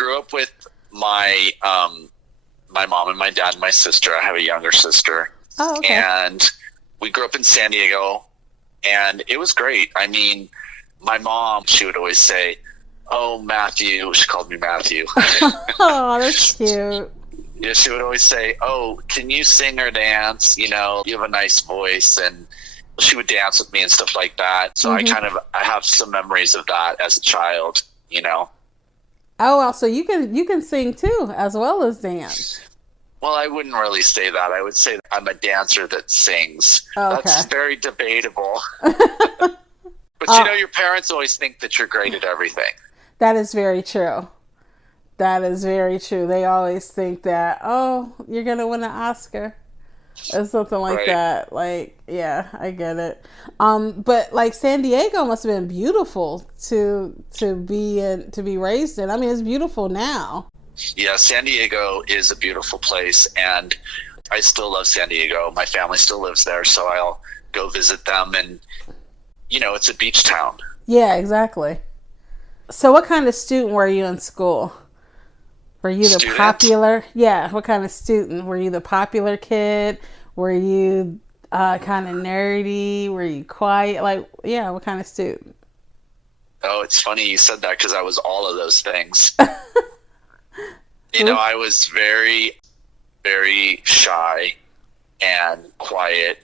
grew up with my my mom and my dad and my sister. I have a younger sister. Oh, okay. And we grew up in San Diego, and it was great. I mean, my mom, she would always say, "Oh, Matthew," she called me Matthew. Oh, that's cute. Yeah, she would always say, "Oh, can you sing or dance? You know, you have a nice voice." And she would dance with me and stuff like that. So I have some memories of that as a child, you know. Oh, well, so you can sing too, as well as dance. Well, I wouldn't really say that. I would say that I'm a dancer that sings. Okay. That's very debatable. But you know, your parents always think that you're great at everything. That is very true. That is very true. They always think that, oh, you're going to win an Oscar or something like that. Like, yeah, I get it. But like San Diego must have been beautiful to be raised in. I mean, it's beautiful now. Yeah, San Diego is a beautiful place, and I still love San Diego. My family still lives there, so I'll go visit them, and you know, it's a beach town. Yeah, exactly. So what kind of student were you in school? Were you the popular? Yeah, what kind of student? Were you the popular kid? Were you kind of nerdy? Were you quiet? Like, yeah, what kind of student? Oh, it's funny you said that because I was all of those things. You know, I was very, very shy and quiet.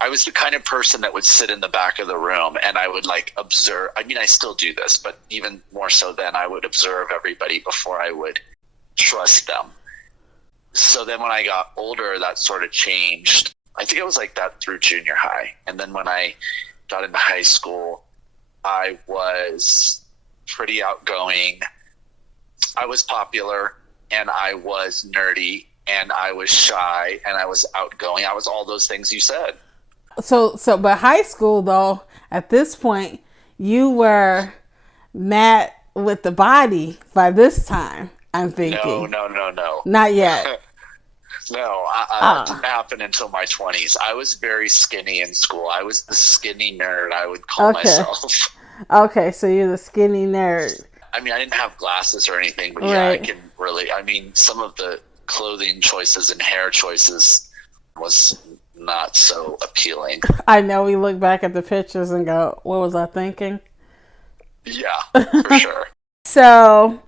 I was the kind of person that would sit in the back of the room and I would like observe. I mean, I still do this, but even more so then I would observe everybody before I would trust them. So then when I got older, that sort of changed. I think it was like that through junior high. And then when I got into high school, I was pretty outgoing. I was popular and I was nerdy and I was shy and I was outgoing. I was all those things you said. So, but high school though, at this point, you were Matt with the body by this time, I'm thinking. No. Not yet. No, that didn't happen until my 20s. I was very skinny in school. I was the skinny nerd, I would call myself. Okay, so you're the skinny nerd. I mean, I didn't have glasses or anything, but yeah, I can really, I mean, some of the clothing choices and hair choices was not so appealing. I know, we look back at the pictures and go, what was I thinking? Yeah, for sure. So,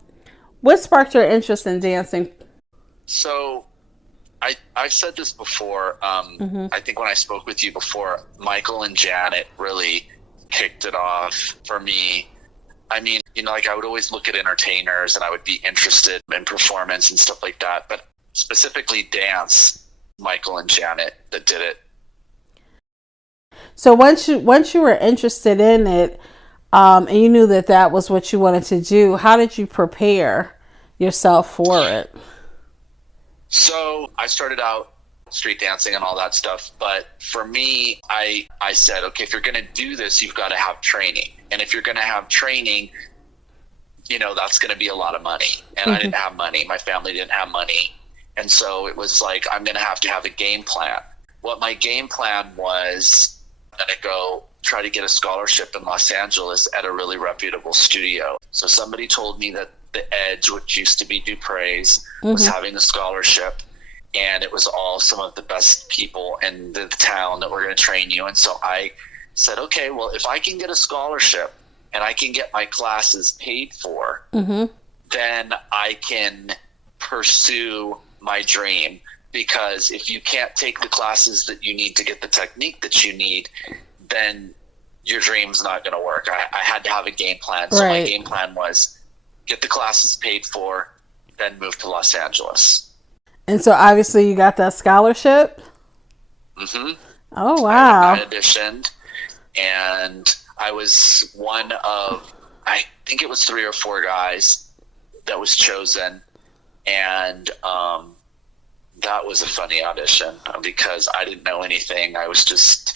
what sparked your interest in dancing? So, I've said this before. I think when I spoke with you before, Michael and Janet really kicked it off for me. I mean, you know, like I would always look at entertainers and I would be interested in performance and stuff like that. But specifically dance, Michael and Janet that did it. So once you were interested in it, and you knew that was what you wanted to do, how did you prepare yourself for it? So I started out street dancing and all that stuff. But for me, I said, okay, if you're going to do this, you've got to have training. And if you're going to have training, you know, that's going to be a lot of money. And I didn't have money. My family didn't have money. And so it was like, I'm going to have a game plan. What my game plan was, I'm going to go try to get a scholarship in Los Angeles at a really reputable studio. So somebody told me that the Edge, which used to be Dupre's, was having a scholarship. And it was all some of the best people in the town that were going to train you. And so I said, okay, well, if I can get a scholarship and I can get my classes paid for, then I can pursue my dream. Because if you can't take the classes that you need to get the technique that you need, then your dream's not going to work. I had to have a game plan. So my game plan was get the classes paid for, then move to Los Angeles. And so obviously you got that scholarship? Oh, wow. I auditioned, and I was one of, I think it was 3 or 4 guys that was chosen. And that was a funny audition because I didn't know anything. I was just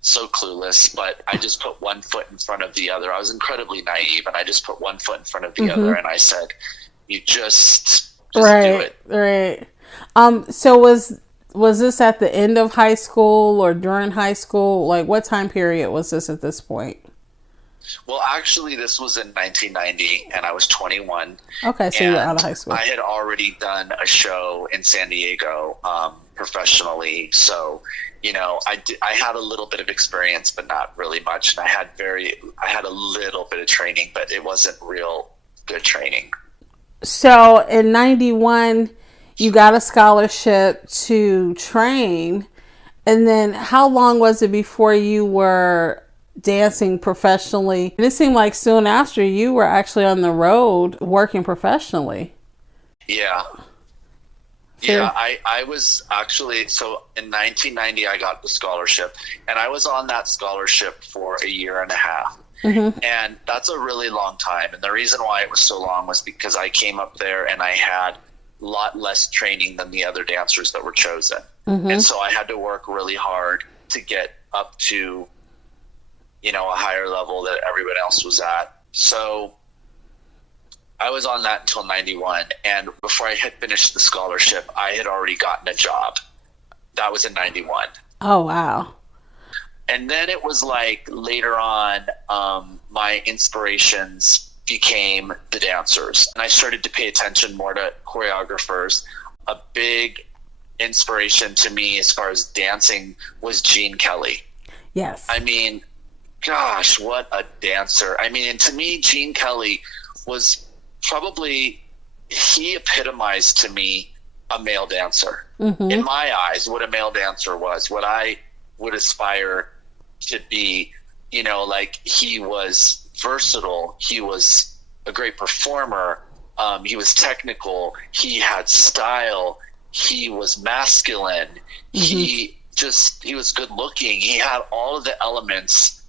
so clueless, but I just put one foot in front of the other. I was incredibly naive, and I just put one foot in front of the other, and I said, you just do it. Right. So was this at the end of high school or during high school? Like, what time period was this at this point? Well, actually, this was in 1990, and I was 21. Okay, so you're out of high school. I had already done a show in San Diego professionally, so I had a little bit of experience, but not really much. And I had a little bit of training, but it wasn't real good training. So in 91, you got a scholarship to train, and then how long was it before you were dancing professionally? And it seemed like soon after you were actually on the road working professionally. Yeah. Yeah, I was actually, so in 1990, I got the scholarship, and I was on that scholarship for a year and a half. Mm-hmm. And that's a really long time. And the reason why it was so long was because I came up there and I had a lot less training than the other dancers that were chosen. Mm-hmm. And so I had to work really hard to get up to, a higher level that everyone else was at. So I was on that until 91. And before I had finished the scholarship, I had already gotten a job. That was in 91. Oh, wow. And then it was like later on, my inspirations became the dancers. And I started to pay attention more to choreographers. A big inspiration to me as far as dancing was Gene Kelly. Yes. I mean, gosh, what a dancer. I mean, and to me, Gene Kelly was probably, he epitomized to me a male dancer. Mm-hmm. In my eyes, what a male dancer was, what I would aspire to be. Like, he was versatile, he was a great performer, he was technical, he had style, he was masculine, mm-hmm. he was good looking, he had all of the elements.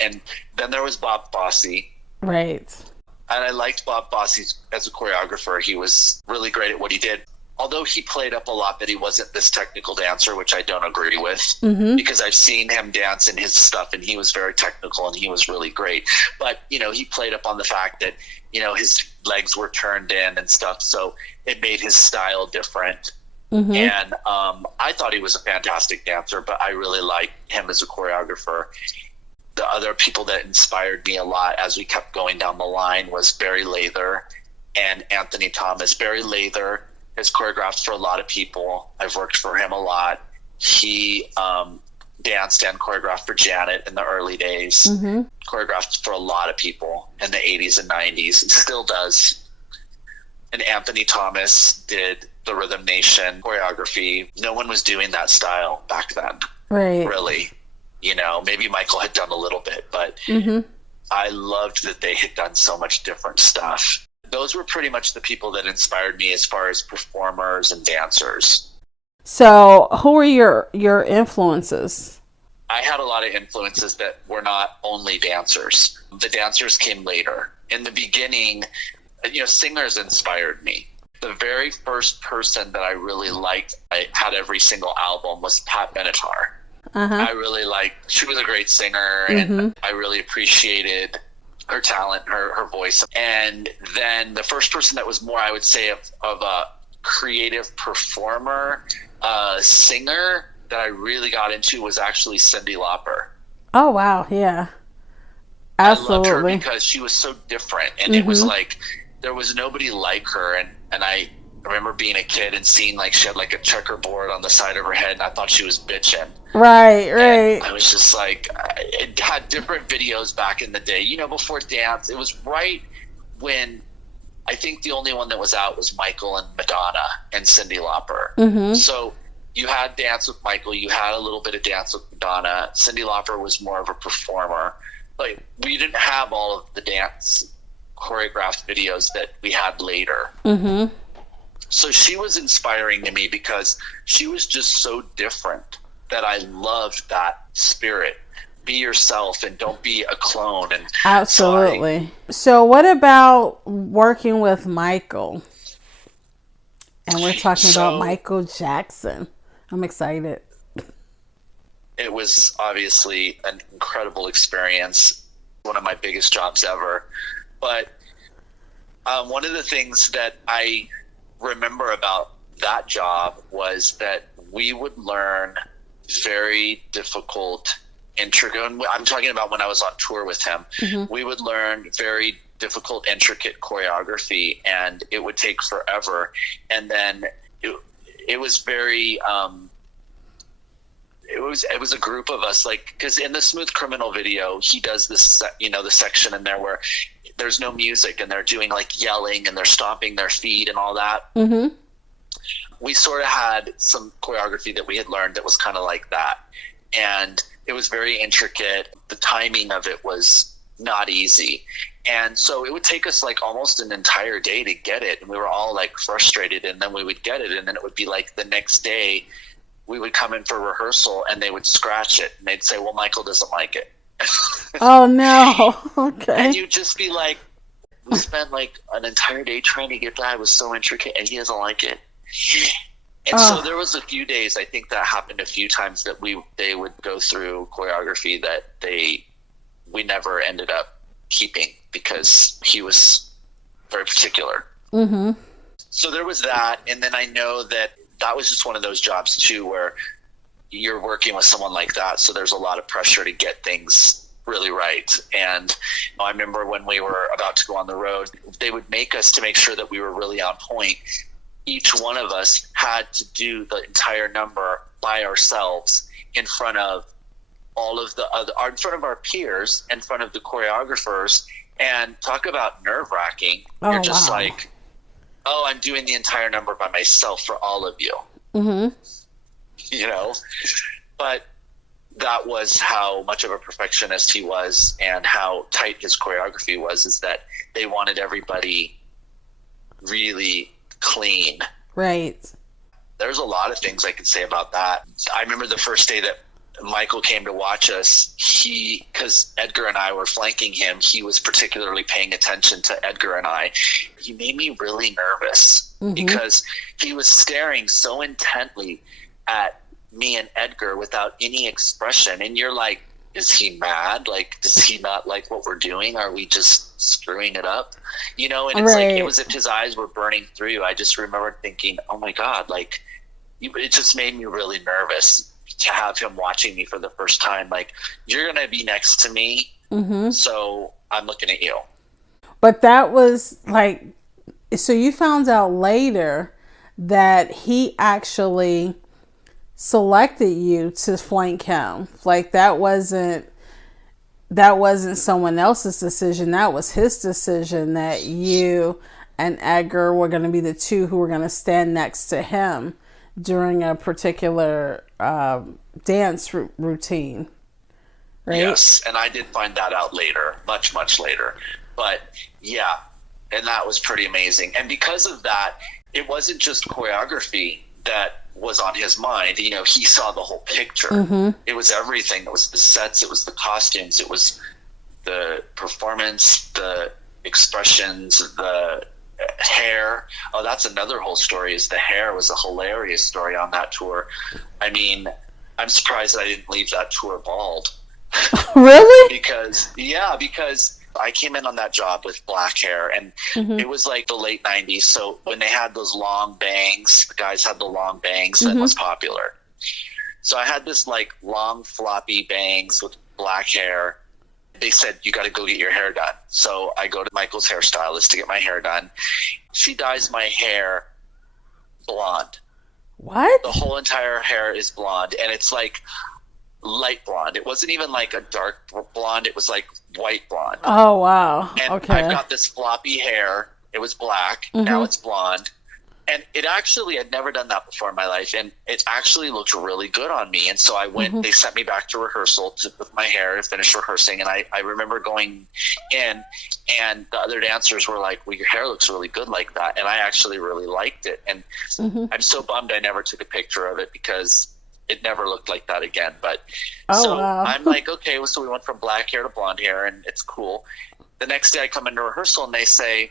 And then there was Bob Fosse. Right. And I liked Bob Fosse as a choreographer. He was really great at what he did. Although he played up a lot that he wasn't this technical dancer, which I don't agree with, mm-hmm. because I've seen him dance in his stuff and he was very technical and he was really great. But, he played up on the fact that, his legs were turned in and stuff. So it made his style different. Mm-hmm. And I thought he was a fantastic dancer, but I really liked him as a choreographer. The other people that inspired me a lot as we kept going down the line was Barry Lather and Anthony Thomas. Barry Lather has choreographed for a lot of people. I've worked for him a lot. He danced and choreographed for Janet in the early days. Mm-hmm. Choreographed for a lot of people in the 80s and 90s, and still does. And Anthony Thomas did the Rhythm Nation choreography. No one was doing that style back then. Right. Really. Maybe Michael had done a little bit, but mm-hmm. I loved that they had done so much different stuff. Those were pretty much the people that inspired me as far as performers and dancers. So who were your influences? I had a lot of influences that were not only dancers. The dancers came later. In the beginning, singers inspired me. The very first person that I really liked, I had every single album, was Pat Benatar. Uh-huh. I really liked, she was a great singer, mm-hmm. and I really appreciated her talent, her voice. And then the first person that was more, I would say, of a creative performer, singer that I really got into was actually Cyndi Lauper. Oh, wow. Yeah. Absolutely. I loved her because she was so different. And mm-hmm. it was like, there was nobody like her. And I remember being a kid and seeing like she had like a checkerboard on the side of her head, and I thought she was bitching. Right. And I was just like, it had different videos back in the day, before dance. It was right when I think the only one that was out was Michael and Madonna and Cyndi Lauper. Mm-hmm. So you had Dance with Michael, you had a little bit of Dance with Madonna. Cyndi Lauper was more of a performer. Like, we didn't have all of the dance choreographed videos that we had later. Mm-hmm. So she was inspiring to me because she was just so different that I loved that spirit. Be yourself and don't be a clone. And absolutely. So what about working with Michael? And we're talking about Michael Jackson. I'm excited. It was obviously an incredible experience. One of my biggest jobs ever. But one of the things that I remember about that job was that we would learn very difficult intricate. I'm talking about when I was on tour with him. Mm-hmm. We would learn very difficult, intricate choreography, and it would take forever. And then it was very, it was a group of us, like, because in the Smooth Criminal video, he does this, the section in there where there's no music and they're doing like yelling and they're stomping their feet and all that. Mm-hmm. We sort of had some choreography that we had learned that was kind of like that. And it was very intricate. The timing of it was not easy. And so it would take us like almost an entire day to get it. And we were all like frustrated, and then we would get it. And then it would be like the next day we would come in for rehearsal and they would scratch it and they'd say, well, Michael doesn't like it. Oh no. Okay. And you'd just be like, we spent like an entire day trying to get that. It was so intricate and he doesn't like it. And so there was a few days, I think that happened a few times, that they would go through choreography that we never ended up keeping because he was very particular. Mm-hmm. So there was that. And then I know that was just one of those jobs too, where you're working with someone like that. So there's a lot of pressure to get things really right. And I remember when we were about to go on the road, they would make us, to make sure that we were really on point, each one of us had to do the entire number by ourselves in front of all of in front of our peers, in front of the choreographers. And talk about nerve-wracking. Oh, you're just wow. like, oh, I'm doing the entire number by myself for all of you. Mm-hmm. But that was how much of a perfectionist he was, and how tight his choreography was, is that they wanted everybody really clean. Right. There's a lot of things I could say about that. I remember the first day that Michael came to watch us, because Edgar and I were flanking him, he was particularly paying attention to Edgar and I. He made me really nervous, mm-hmm. because he was staring so intently at me and Edgar without any expression. And you're like, is he mad? Like, does he not like what we're doing? Are we just screwing it up? And it's right. like, it was as if his eyes were burning through. I just remember thinking, oh my God, like, it just made me really nervous to have him watching me for the first time. Like, you're going to be next to me, mm-hmm. so I'm looking at you. But that was like, so you found out later that he actually selected you to flank him. Like, that wasn't someone else's decision. That was his decision, that you and Edgar were going to be the two who were going to stand next to him during a particular dance routine, right? Yes, and I did find that out later, much, much later. But yeah, and that was pretty amazing. And because of that, it wasn't just choreography that was on his mind. He saw the whole picture. Mm-hmm. It was everything. It was the sets, it was the costumes, it was the performance, the expressions, the hair. Oh, that's another whole story, is the hair was a hilarious story on that tour. I mean, I'm surprised that I didn't leave that tour bald. Really? Because I came in on that job with black hair, and mm-hmm. it was like the late 90s. So when they had those long bangs, the guys had the long bangs, that mm-hmm. was popular. So I had this like long floppy bangs with black hair. They said, you got to go get your hair done. So I go to Michael's hairstylist to get my hair done. She dyes my hair blonde. What? The whole entire hair is blonde, and it's like light blonde. It wasn't even like a dark blonde. It was like white blonde. Oh, wow. And okay. I've got this floppy hair. It was black. Mm-hmm. Now it's blonde. And it actually, I'd never done that before in my life. And it actually looked really good on me. And so I went, mm-hmm. they sent me back to rehearsal with my hair to finish rehearsing. And I remember going in, and the other dancers were like, well, your hair looks really good like that. And I actually really liked it. And mm-hmm. I'm so bummed I never took a picture of it, because it never looked like that again. But wow. I'm like, okay, well, so we went from black hair to blonde hair, and it's cool. The next day I come into rehearsal and they say,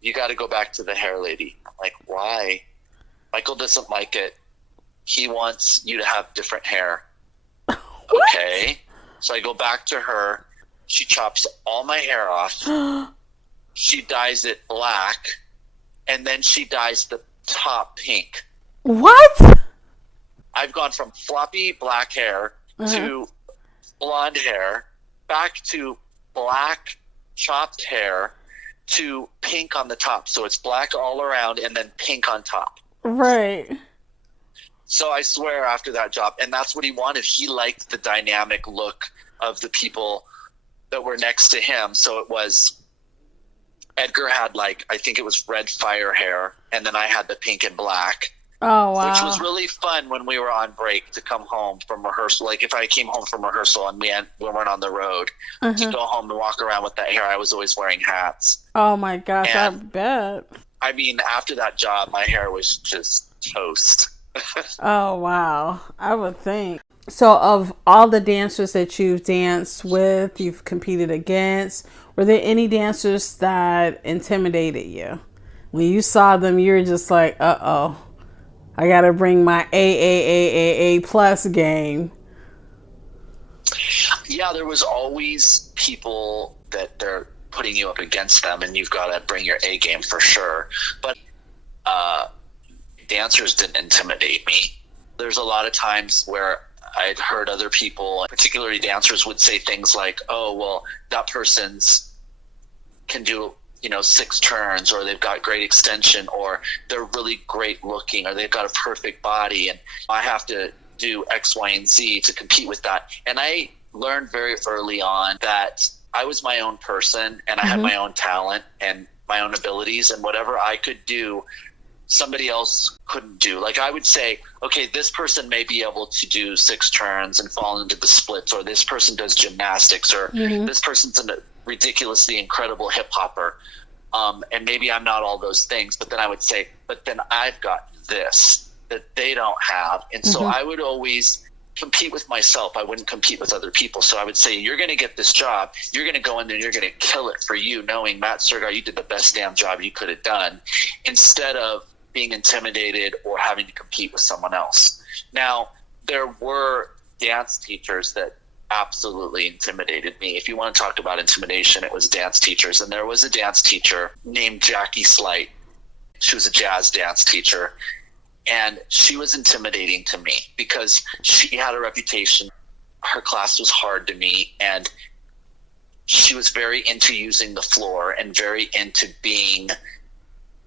you got to go back to the hair lady. I'm like, why? Michael doesn't like it. He wants you to have different hair. Okay. So I go back to her. She chops all my hair off. She dyes it black, and then she dyes the top pink. What? I've gone from floppy black hair to blonde hair, back to black chopped hair, to pink on the top. So it's black all around and then pink on top. Right. So I swear after that job, and that's what he wanted. He liked the dynamic look of the people that were next to him. So it was, Edgar had like, I think it was red fire hair, and then I had the pink and black. Oh, wow. Which was really fun when we were on break to come home from rehearsal. Like if I came home from rehearsal and we weren't on the road, to go home and walk around with that hair, I was always wearing hats. Oh my gosh, And, I bet. I mean, after that job, my hair was just toast. Oh, wow. I would think. So of all the dancers that you've danced with, you've competed against, were there any dancers that intimidated you? When you saw them, you were just like, uh-oh, I got to bring my A plus game. Yeah, there was always people that they're putting you up against them, and you've got to bring your A game for sure. But dancers didn't intimidate me. There's a lot of times where I'd heard other people, particularly dancers, would say things like, oh, well, that person's can do, 6 turns, or they've got great extension, or they're really great looking, or they've got a perfect body, and I have to do X, Y, and Z to compete with that. And I learned very early on that I was my own person, and I had my own talent and my own abilities, and whatever I could do, somebody else couldn't do. Like I would say, okay, this person may be able to do 6 turns and fall into the splits, or this person does gymnastics, or this person's a ridiculously incredible hip hopper. And maybe I'm not all those things, but then I would say, but then I've got this that they don't have. And so I would always compete with myself. I wouldn't compete with other people. So I would say, you're going to get this job. You're going to go in there and you're going to kill it for you, knowing, Matt Sergar, you did the best damn job you could have done, instead of being intimidated or having to compete with someone else. Now, there were dance teachers that absolutely intimidated me. If you want to talk about intimidation, it was dance teachers. And there was a dance teacher named Jackie Slight. She was a jazz dance teacher. And she was intimidating to me because she had a reputation. Her class was hard to me, and she was very into using the floor and very into being,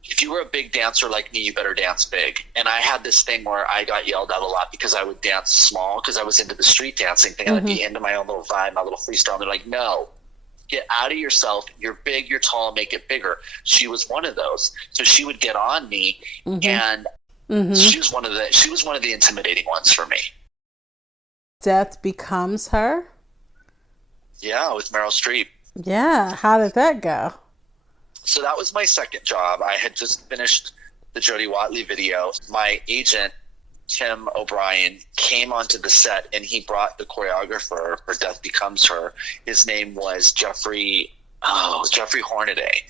if you were a big dancer like me, you better dance big. And I had this thing where I got yelled at a lot because I would dance small, because I was into the street dancing thing. I'd be into my own little vibe, my little freestyle. And they're like, no, get out of yourself. You're big, you're tall, make it bigger. She was one of those. So she would get on me, and she was one of the intimidating ones for me. Death Becomes Her? Yeah, with Meryl Streep. Yeah. How did that go? So that was my second job. I had just finished the Jody Watley video. My agent, Tim O'Brien, came onto the set, and he brought the choreographer for Death Becomes Her. His name was Jeffrey Hornaday.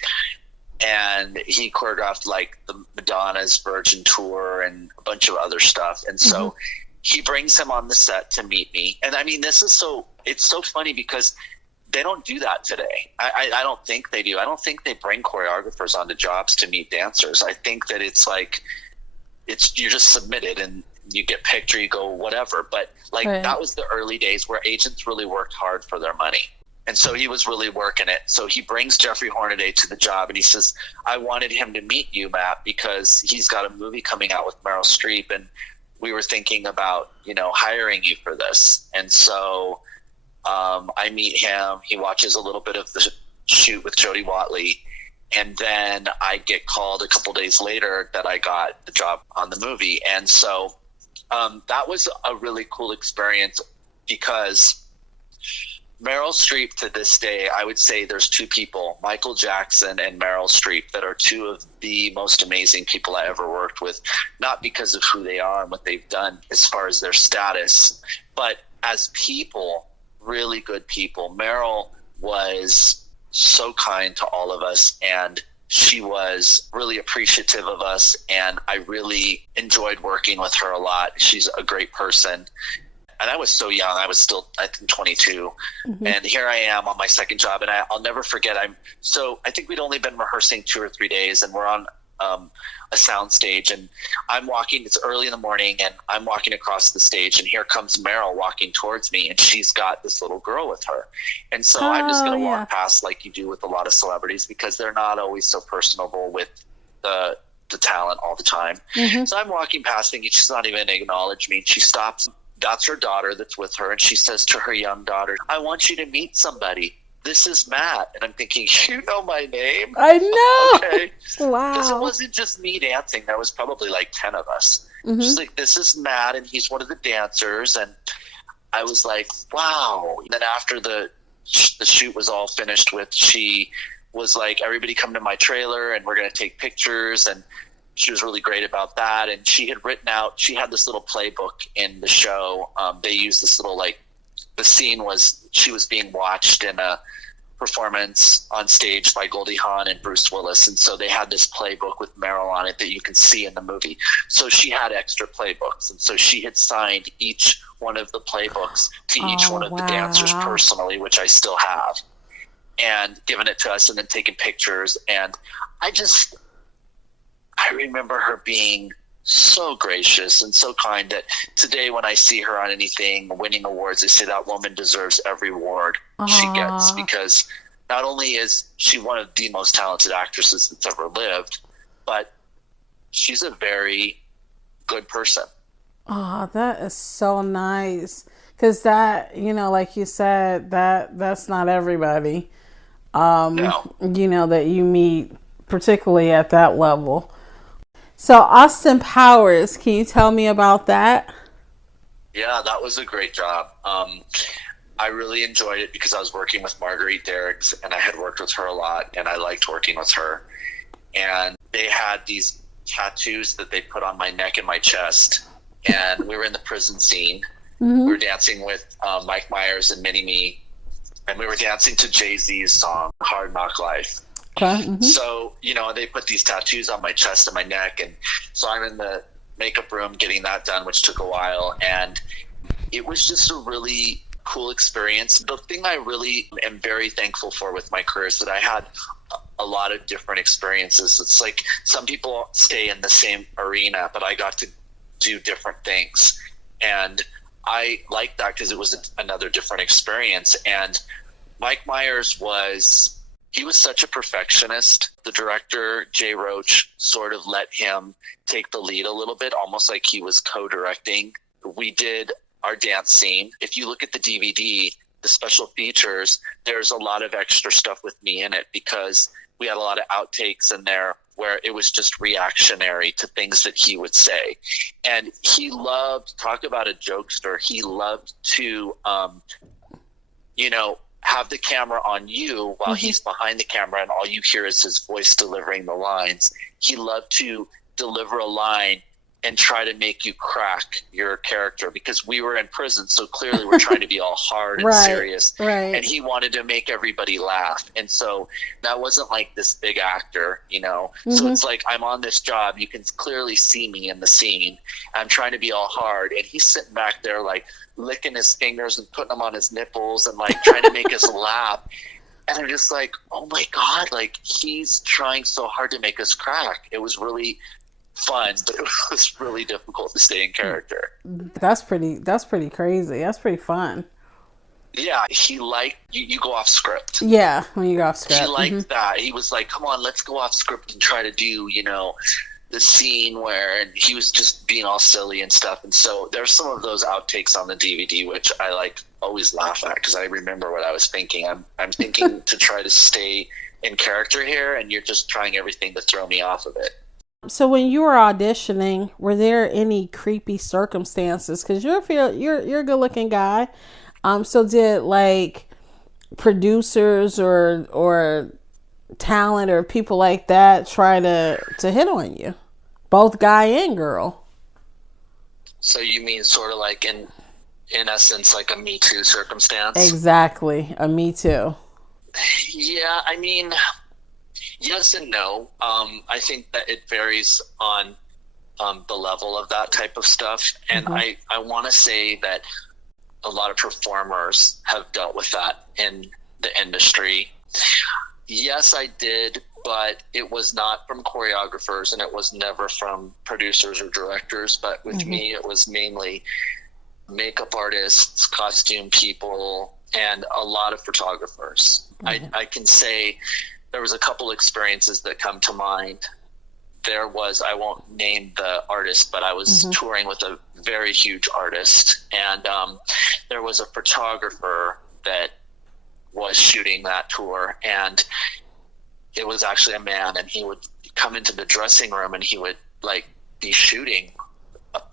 And he choreographed like the Madonna's Virgin Tour and a bunch of other stuff. And so he brings him on the set to meet me. And I mean, it's so funny because they don't do that today. I don't think they do. I don't think they bring choreographers onto jobs to meet dancers. I think that it's like, you're just submitted and you get picked or you go whatever. But like that was the early days where agents really worked hard for their money. And so he was really working it. So he brings Jeffrey Hornaday to the job, and he says, I wanted him to meet you, Matt, because he's got a movie coming out with Meryl Streep, and we were thinking about, hiring you for this. And so I meet him. He watches a little bit of the shoot with Jody Watley, and then I get called a couple days later that I got the job on the movie. And so that was a really cool experience, because Meryl Streep, to this day, I would say there's 2 people, Michael Jackson and Meryl Streep, that are 2 of the most amazing people I ever worked with, not because of who they are and what they've done as far as their status, but as people, really good people. Meryl was so kind to all of us, and she was really appreciative of us, and I really enjoyed working with her a lot. She's a great person. And I was so young. I was still, I think, 22. And here I am on my second job. And I'll never forget. I think we'd only been rehearsing 2 or 3 days, and we're on a sound stage, and I'm walking, it's early in the morning, and I'm walking across the stage, and here comes Meryl walking towards me, and she's got this little girl with her. And so I'm just going to walk past like you do with a lot of celebrities, because they're not always so personable with the talent all the time. So I'm walking past thinking she's not even acknowledge me. And she stops. That's her daughter that's with her. And she says to her young daughter, "I want you to meet somebody. This is Matt." And I'm thinking, you know my name? I know. Okay. Wow. Because it wasn't just me dancing. There was probably like 10 of us. She's like, "This is Matt, and he's one of the dancers." And I was like, wow. And then after the shoot was all finished with, she was like, "Everybody come to my trailer, and we're going to take pictures." And she was really great about that. And she had written out, she had this little playbook in the show. They used this little, like, the scene was, she was being watched in a performance on stage by Goldie Hawn and Bruce Willis. And so they had this playbook with Meryl on it that you can see in the movie. So she had extra playbooks. And so she had signed each one of the playbooks to each one of the dancers personally, which I still have, and given it to us, and then taken pictures. And I remember her being so gracious and so kind that today when I see her on anything, winning awards, I say that woman deserves every award she gets, because not only is she one of the most talented actresses that's ever lived, but she's a very good person. Oh, that is so nice. Because that, like you said, that's not everybody, No. That you meet, particularly at that level. So Austin Powers, can you tell me about that? Yeah, that was a great job. I really enjoyed it because I was working with Marguerite Derricks, and I had worked with her a lot, and I liked working with her. And they had these tattoos that they put on my neck and my chest, and we were in the prison scene. We were dancing with Mike Myers and Mini-Me, and we were dancing to Jay-Z's song, Hard Knock Life. Okay. So, they put these tattoos on my chest and my neck. And so I'm in the makeup room getting that done, which took a while. And it was just a really cool experience. The thing I really am very thankful for with my career is that I had a lot of different experiences. It's like some people stay in the same arena, but I got to do different things. And I liked that because it was another different experience. And Mike Myers he was such a perfectionist. The director, Jay Roach, sort of let him take the lead a little bit, almost like he was co-directing. We did our dance scene. If you look at the DVD, the special features, there's a lot of extra stuff with me in it because we had a lot of outtakes in there where it was just reactionary to things that he would say. And he loved, talk about a jokester, he loved to, have the camera on you while he's behind the camera and all you hear is his voice delivering the lines. He loved to deliver a line and try to make you crack your character because we were in prison, so clearly we're trying to be all hard and serious. Right. And he wanted to make everybody laugh. And so that wasn't like this big actor, So it's like I'm on this job. You can clearly see me in the scene. I'm trying to be all hard. And he's sitting back there like licking his fingers and putting them on his nipples and like trying to make us laugh. And I'm just like, oh my God, like he's trying so hard to make us crack. It was really fun, but it was really difficult to stay in character. That's pretty crazy. That's pretty fun. Yeah, he liked you go off script. Yeah, when you go off script. He liked that. He was like, come on, let's go off script and try to do, the scene where, and he was just being all silly and stuff. And so there's some of those outtakes on the DVD, which I always laugh at because I remember what I was thinking. I'm thinking to try to stay in character here, and you're just trying everything to throw me off of it. So when you were auditioning, were there any creepy circumstances? Because you're a good looking guy. So did like producers or talent or people like that try to hit on you, both guy and girl? So you mean sort of like in essence like a Me Too circumstance? Exactly, a Me Too. Yeah, I mean, yes and no. I think that it varies on the level of that type of stuff. And I want to say that a lot of performers have dealt with that in the industry. Yes, I did but it was not from choreographers and it was never from producers or directors. But with me, it was mainly makeup artists, costume people, and a lot of photographers. I can say there was a couple experiences that come to mind. There was, I won't name the artist, but I was touring with a very huge artist, and there was a photographer that was shooting that tour, and it was actually a man, and he would come into the dressing room and he would like be shooting.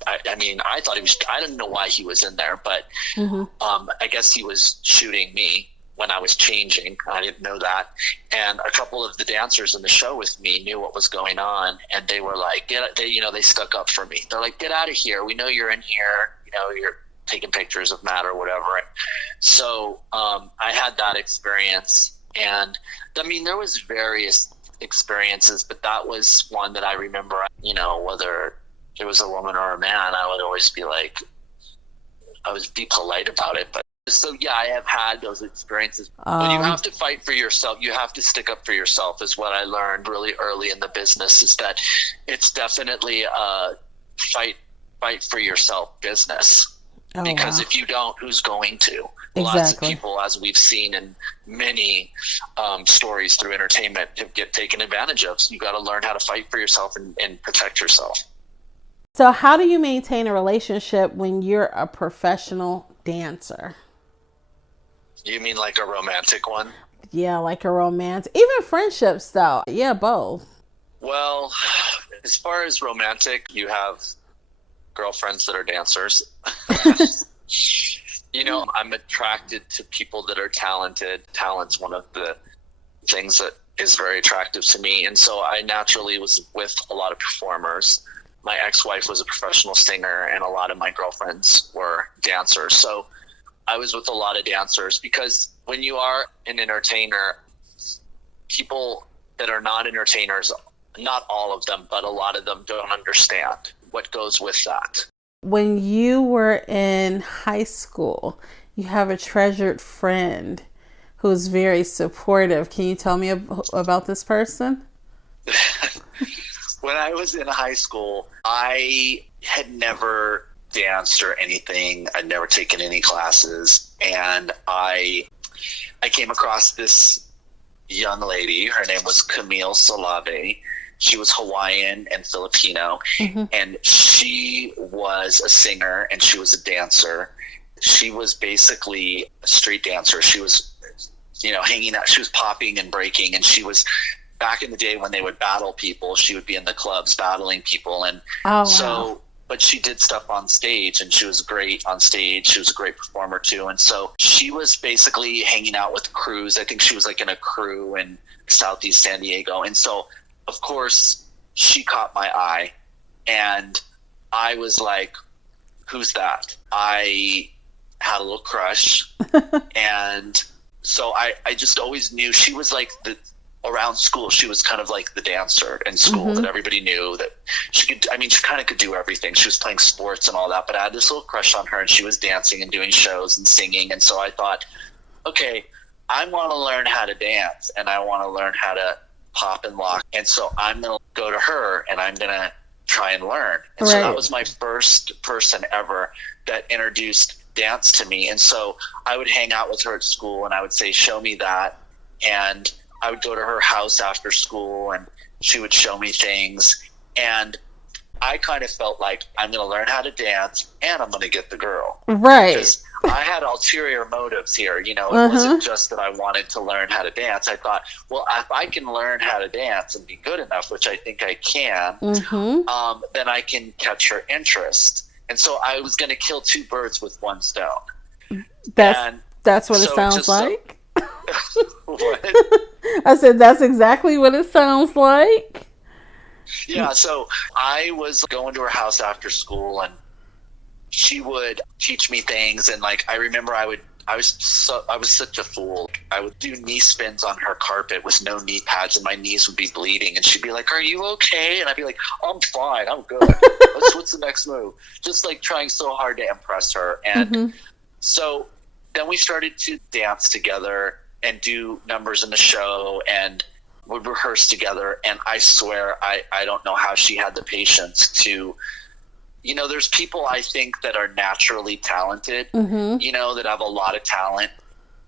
I mean, I thought he was, I didn't know why he was in there, but I guess he was shooting me when I was changing. I didn't know that. And a couple of the dancers in the show with me knew what was going on, and they were like, they stuck up for me. They're like, get out of here. We know you're in here. You know, you're taking pictures of Matt or whatever. So I had that experience. And I mean, there was various experiences, but that was one that I remember, you know, whether it was a woman or a man, I would always be like, I would be polite about it. But so, yeah, I have had those experiences. But you have to fight for yourself. You have to stick up for yourself is what I learned really early in the business, is that it's definitely a fight for yourself business. Because if you don't, who's going to? Exactly. Lots of people, as we've seen in many stories through entertainment, get taken advantage of. So you got to learn how to fight for yourself and protect yourself. So how do you maintain a relationship when you're a professional dancer? You mean like a romantic one? Yeah, like a romance. Even friendships, though. Yeah, both. Well, as far as romantic, you have girlfriends that are dancers. You know, I'm attracted to people that are talented. Talent's one of the things that is very attractive to me. And so I naturally was with a lot of performers. My ex-wife was a professional singer, and a lot of my girlfriends were dancers. So I was with a lot of dancers, because when you are an entertainer, people that are not entertainers, not all of them, but a lot of them don't understand what goes with that. When you were in high school, you have a treasured friend who's very supportive. Can you tell me about this person? When I was in high school, I had never danced or anything. I'd never taken any classes. And I came across this young lady. Her name was Camille Salave. She was Hawaiian and Filipino, and she was a singer and she was a dancer. She was basically a street dancer. She was, you know, hanging out. She was popping and breaking, and she was, back in the day when they would battle people, she would be in the clubs battling people. And but she did stuff on stage, and she was great on stage. She was a great performer too. And so she was basically hanging out with crews. I think she was like in a crew in Southeast San Diego. And so, of course, she caught my eye, and I was like, who's that? I had a little crush. And so I just always knew she was like around school, she was kind of like the dancer in school that everybody knew that she could, I mean, she kind of could do everything. She was playing sports and all that, but I had this little crush on her, and she was dancing and doing shows and singing. And so I thought, okay, I want to learn how to dance, and I want to learn how to pop and lock. And so I'm going to go to her, and I'm going to try and learn. And so that was my first person ever that introduced dance to me. And so I would hang out with her at school, and I would say, show me that. And I would go to her house after school, and she would show me things. And I kind of felt like, I'm going to learn how to dance, and I'm going to get the girl. Right. Because I had ulterior motives here. You know, it wasn't just that I wanted to learn how to dance. I thought, well, if I can learn how to dance and be good enough, which I think I can, then I can catch her interest. And so I was going to kill two birds with one stone. That's what it sounds like? What? I said, that's exactly what it sounds like. Yeah, so I was going to her house after school, and she would teach me things. And like, I remember I was such a fool. I would do knee spins on her carpet with no knee pads, and my knees would be bleeding. And she'd be like, "Are you okay?" And I'd be like, "I'm fine. I'm good. What's the next move?" Just like trying so hard to impress her. And so then we started to dance together and do numbers in the show. And would rehearse together. And I swear, I don't know how she had the patience to, there's people I think that are naturally talented, that have a lot of talent.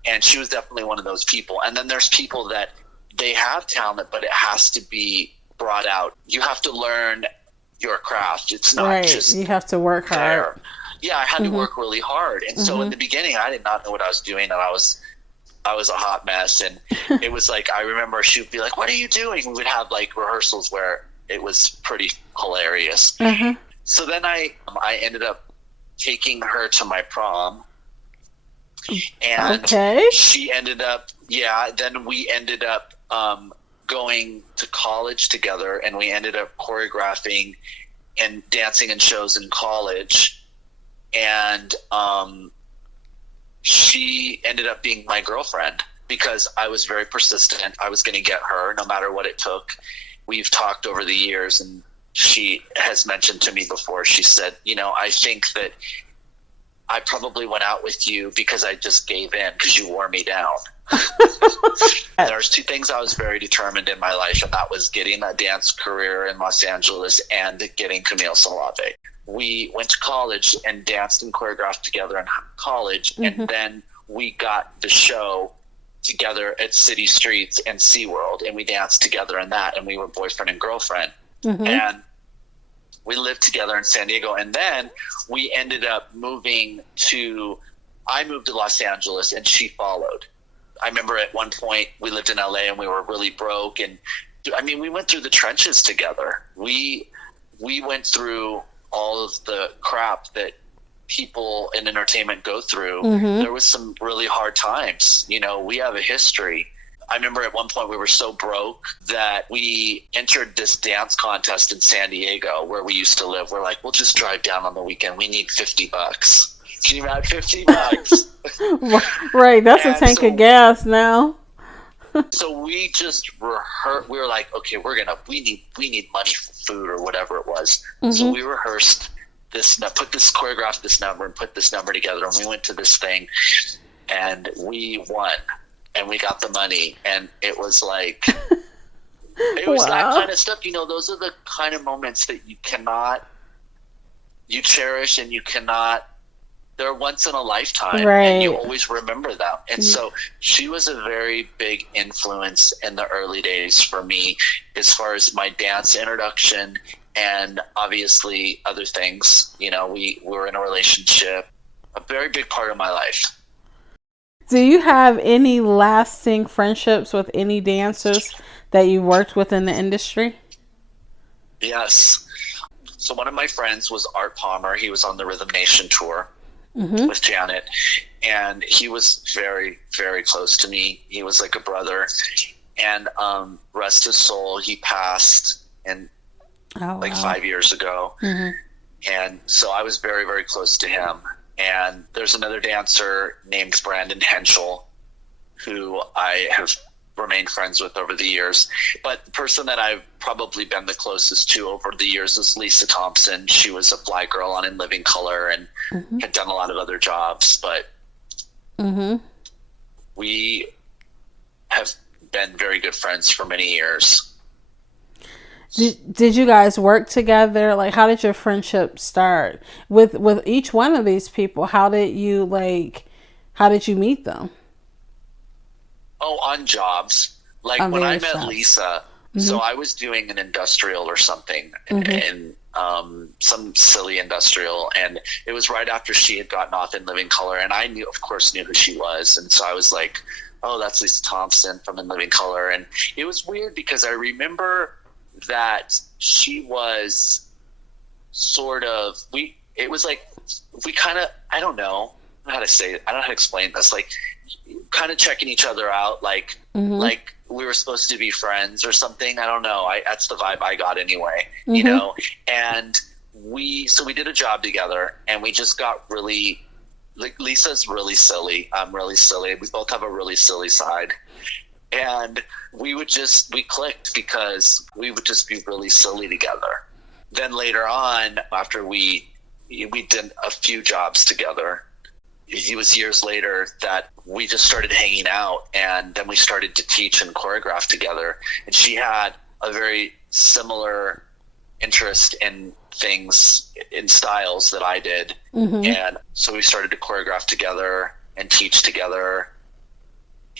And she was definitely one of those people. And then there's people that they have talent, but it has to be brought out. You have to learn your craft. It's not just you have to work hard. Yeah, I had to work really hard. And so in the beginning, I did not know what I was doing, and I was a hot mess. And it was like, I remember she would be like, "What are you doing?" We would have like rehearsals where it was pretty hilarious. So then I ended up taking her to my prom. And she ended up, then we ended up going to college together, and we ended up choreographing and dancing in shows in college. And she ended up being my girlfriend because I was very persistent. I was going to get her no matter what it took. We've talked over the years, and she has mentioned to me before, she said, I think that I probably went out with you because I just gave in because you wore me down. There's two things I was very determined in my life, and that was getting a dance career in Los Angeles and getting Camille Salave. We went to college and danced and choreographed together in college, and then we got the show together at City Streets and SeaWorld, and we danced together in that, and we were boyfriend and girlfriend. And we lived together in San Diego, and then we ended up I moved to Los Angeles, and she followed. I remember at one point we lived in LA and we were really broke, and we went through the trenches together. We went through all of the crap that people in entertainment go through. There was some really hard times. We have a history. I remember at one point we were so broke that we entered this dance contest in San Diego where we used to live. We're like, we'll just drive down on the weekend. We need $50. Can you imagine $50? Right, that's a tank of gas now. So we just rehearsed. We were like, okay, we need money for food or whatever it was. So we rehearsed choreographed this number and put this number together, and we went to this thing, and we won. And we got the money, and it was like, it was that kind of stuff. Those are the kind of moments that you cherish, and they're once in a lifetime, and you always remember them. And so she was a very big influence in the early days for me, as far as my dance introduction, and obviously other things. We were in a relationship, a very big part of my life. Do you have any lasting friendships with any dancers that you worked with in the industry? Yes. So one of my friends was Art Palmer. He was on the Rhythm Nation tour with Janet, and he was very, very close to me. He was like a brother, and rest his soul, he passed 5 years ago. And so I was very, very close to him. And there's another dancer named Brandon Henschel who I have remained friends with over the years. But the person that I've probably been the closest to over the years is Lisa Thompson. She was a fly girl on In Living Color and had done a lot of other jobs. But we have been very good friends for many years. Did you guys work together? Like, how did your friendship start with each one of these people? How did you meet them? Oh, on jobs. Like when I met Lisa, so I was doing an industrial or something in some silly industrial, and it was right after she had gotten off In Living Color, and I knew who she was, and so I was like, oh, that's Lisa Thompson from In Living Color. And it was weird because I remember that she was sort of, it was like, we kind of, I don't know how to say it. I don't know how to explain this. Like, kind of checking each other out, like we were supposed to be friends or something. I don't know. That's the vibe I got anyway, and we did a job together, and we just got really, like, Lisa's really silly. I'm really silly. We both have a really silly side. And we clicked because we would just be really silly together. Then later on, after we did a few jobs together, it was years later that we just started hanging out, and then we started to teach and choreograph together. And she had a very similar interest in things, in styles that I did. And so we started to choreograph together and teach together.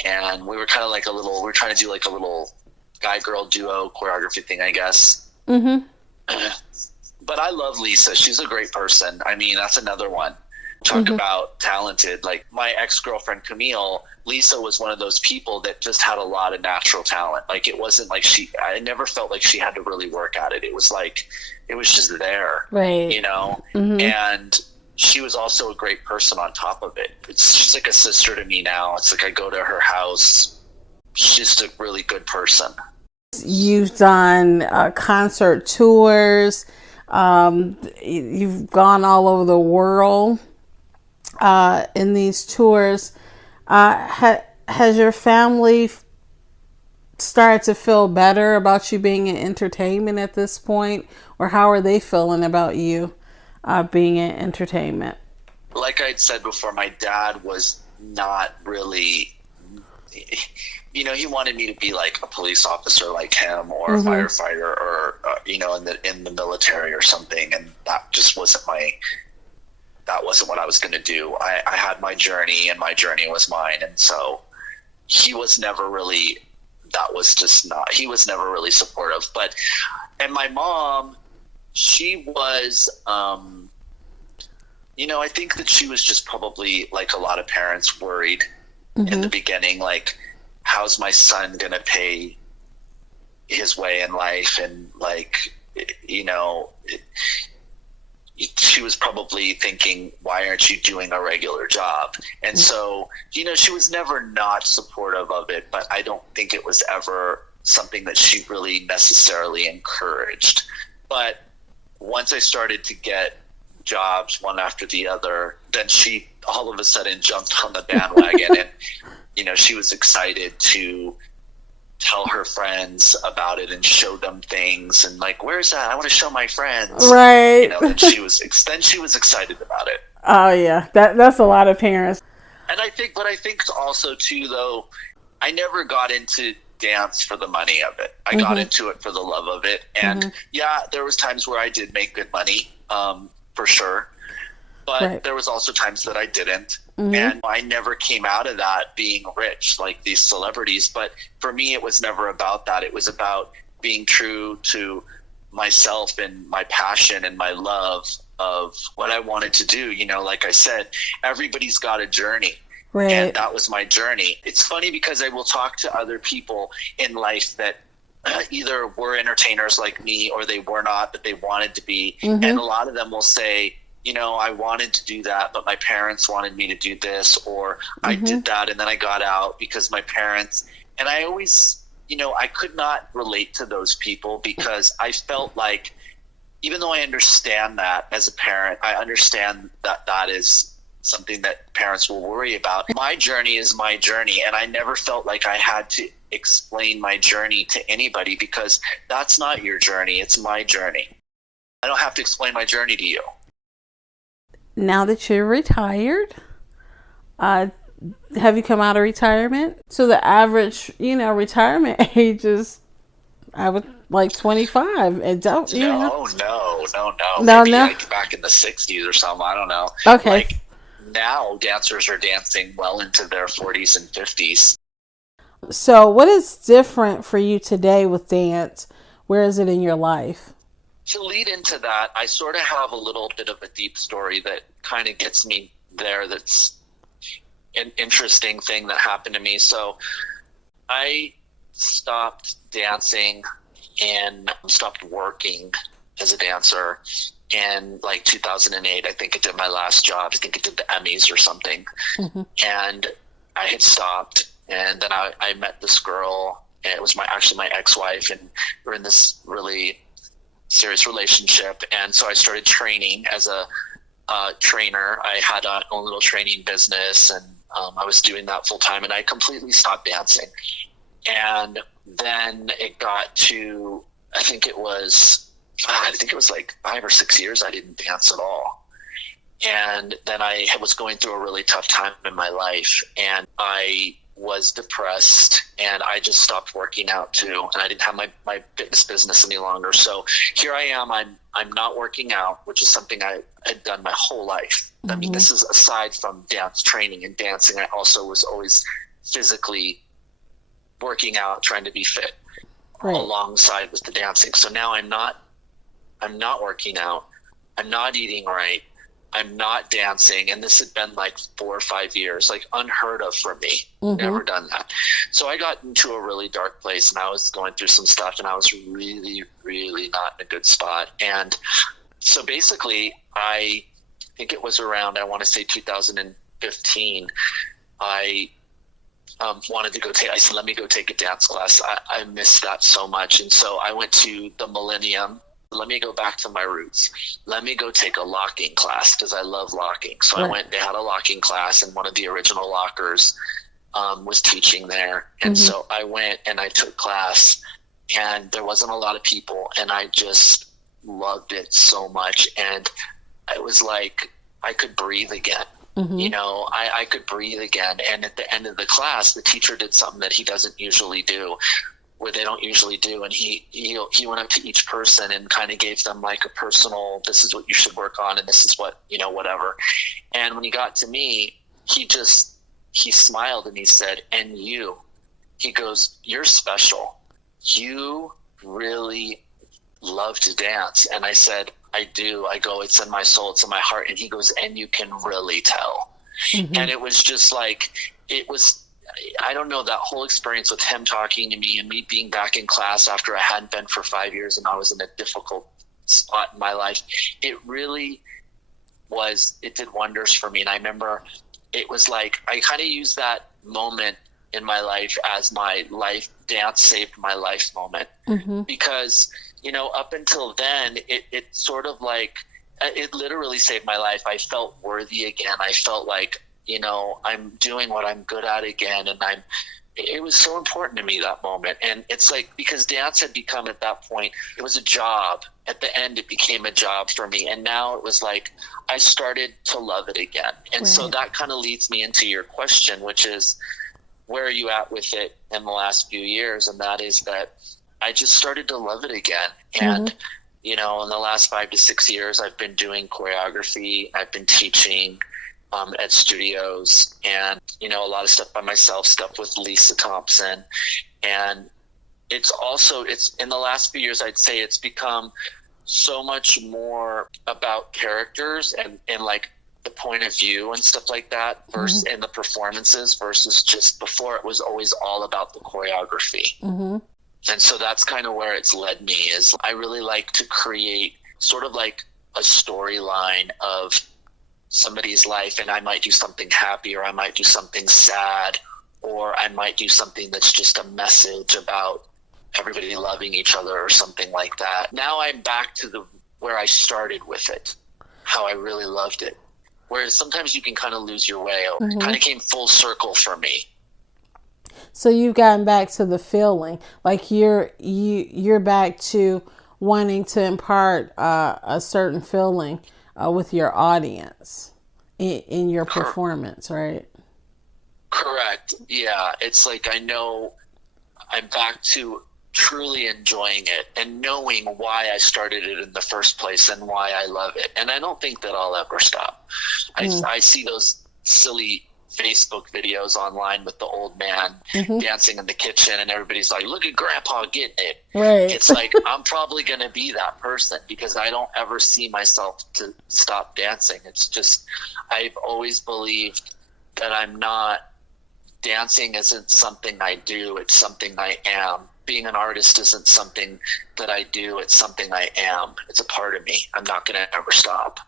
And we were kind of like we were trying to do like a little guy-girl duo choreography thing, I guess. But I love Lisa. She's a great person. I mean, that's another one. Talk about talented. Like my ex-girlfriend Camille, Lisa was one of those people that just had a lot of natural talent. Like it wasn't like I never felt like she had to really work at it. It was like, it was just there, right? You know? And she was also a great person on top of it. She's like a sister to me now. It's like I go to her house. She's just a really good person. You've done concert tours. You've gone all over the world in these tours. Has your family started to feel better about you being in entertainment at this point? Or how are they feeling about you being in entertainment? Like I said before, my dad was not really, you know, he wanted me to be like a police officer like him, or a firefighter, or you know, in the military or something. And that just wasn't what I was going to do. I had my journey, and my journey was mine. And so he was never really, he was never really supportive. And my mom, she was, you know, I think that she was just probably like a lot of parents worried in the beginning, like, how's my son going to pay his way in life? And like, you know, she was probably thinking, why aren't you doing a regular job? And so, you know, she was never not supportive of it, but I don't think it was ever something that she really necessarily encouraged. But once I started to get jobs one after the other, then she all of a sudden jumped on the bandwagon. And, you know, she was excited to tell her friends about it and show them things, and like, where's that? I want to show my friends. Right. You know, then she was excited about it. Oh yeah, that's a lot of parents. And I think also too, though, I never got into dance for the money of it. I got into it for the love of it. And yeah, there was times where I did make good money, for sure. But there was also times that I didn't. And I never came out of that being rich like these celebrities. But for me, it was never about that. It was about being true to myself and my passion and my love of what I wanted to do. You know, like I said, everybody's got a journey. Right. And that was my journey. It's funny because I will talk to other people in life that either were entertainers like me, or they were not, but they wanted to be. And a lot of them will say, you know, I wanted to do that, but my parents wanted me to do this, or I did that and then I got out because my parents. And I always, you know, I could not relate to those people, because I felt like, even though I understand that as a parent, I understand that that is something that parents will worry about. My journey is my journey, and I never felt like I had to explain my journey to anybody, because that's not your journey, it's my journey. I don't have to explain my journey to you. Now that you're retired, have you come out of retirement? So the average, you know, retirement age is, I would like 25. And don't you know? No. Maybe like back in the 60s or something. I don't know. Okay. Like now, dancers are dancing well into their 40s and 50s. So what is different for you today with dance? Where is it in your life? To lead into that, I sort of have a little bit of a deep story that kind of gets me there. That's an interesting thing that happened to me. So I stopped dancing and stopped working as a dancer in like 2008. I think I did my last job. I think I did the Emmys or something. And I had stopped. And then I met this girl, and it was my ex-wife, and we're in this really serious relationship. And so I started training as a trainer. I had a own little training business, and I was doing that full time, and I completely stopped dancing. And then it got to, I think it was like 5 or 6 years I didn't dance at all. And then I was going through a really tough time in my life, and I was depressed, and I just stopped working out too. And I didn't have my fitness business any longer. So here I am, I'm not working out, which is something I had done my whole life. I mean, this is aside from dance training and dancing. I also was always physically working out, trying to be fit alongside with the dancing. So now I'm not working out. I'm not eating right. I'm not dancing. And this had been like 4 or 5 years, like unheard of for me. Never done that. So I got into a really dark place, and I was going through some stuff, and I was really, really not in a good spot. And so basically, I think it was around, I want to say 2015, I wanted to go I said, let me go take a dance class. I missed that so much. And so I went to the Millennium. Let me go back to my roots. Let me go take a locking class, because I love locking. So I went, they had a locking class, and one of the original lockers was teaching there. And so I went and I took class, and there wasn't a lot of people, and I just loved it so much. And it was like I could breathe again. You know, I could breathe again. And at the end of the class, the teacher did something that he doesn't usually do, where they don't usually do. And he went up to each person and kind of gave them like a personal, this is what you should work on, and this is what, you know, whatever. And when he got to me, he smiled and he said, and you, he goes, you're special. You really love to dance. And I said, I do. I go, it's in my soul, it's in my heart. And he goes, and you can really tell. And it was just like, I don't know, that whole experience with him talking to me and me being back in class after I hadn't been for 5 years and I was in a difficult spot in my life, it did wonders for me. And I remember it was like, I kind of used that moment in my life as my life dance saved my life moment, because, you know, up until then, it sort of like, it literally saved my life. I felt worthy again. I felt like, you know, I'm doing what I'm good at again. And it was so important to me, that moment. And it's like, because dance had become, at that point, it was a job. At the end, it became a job for me. And now it was like, I started to love it again. And so that kind of leads me into your question, which is, where are you at with it in the last few years? And that is that I just started to love it again. And, you know, in the last 5 to 6 years, I've been doing choreography. I've been teaching at studios, and, you know, a lot of stuff by myself, stuff with Lisa Thompson. And it's in the last few years, I'd say it's become so much more about characters and like the point of view and stuff like that, versus in the performances, versus just before it was always all about the choreography. And so that's kind of where it's led me, is I really like to create sort of like a storyline of somebody's life, and I might do something happy, or I might do something sad, or I might do something that's just a message about everybody loving each other or something like that. Now I'm back to where I started with it, how I really loved it. Whereas sometimes you can kind of lose your way. It kind of came full circle for me. So you've gotten back to the feeling, like you're back to wanting to impart a certain feeling with your audience in your performance, right? Correct. Yeah. It's like, I know I'm back to truly enjoying it and knowing why I started it in the first place and why I love it. And I don't think that I'll ever stop. I see those silly Facebook videos online with the old man dancing in the kitchen, and everybody's like, look at grandpa getting it. Right. It's like, I'm probably going to be that person, because I don't ever see myself to stop dancing. It's just, I've always believed that dancing isn't something I do, it's something I am. Being an artist isn't something that I do, it's something I am. It's a part of me. I'm not going to ever stop.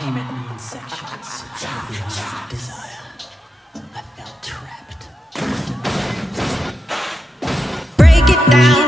Came at me in sections, beyond desire. I felt trapped. Break it down.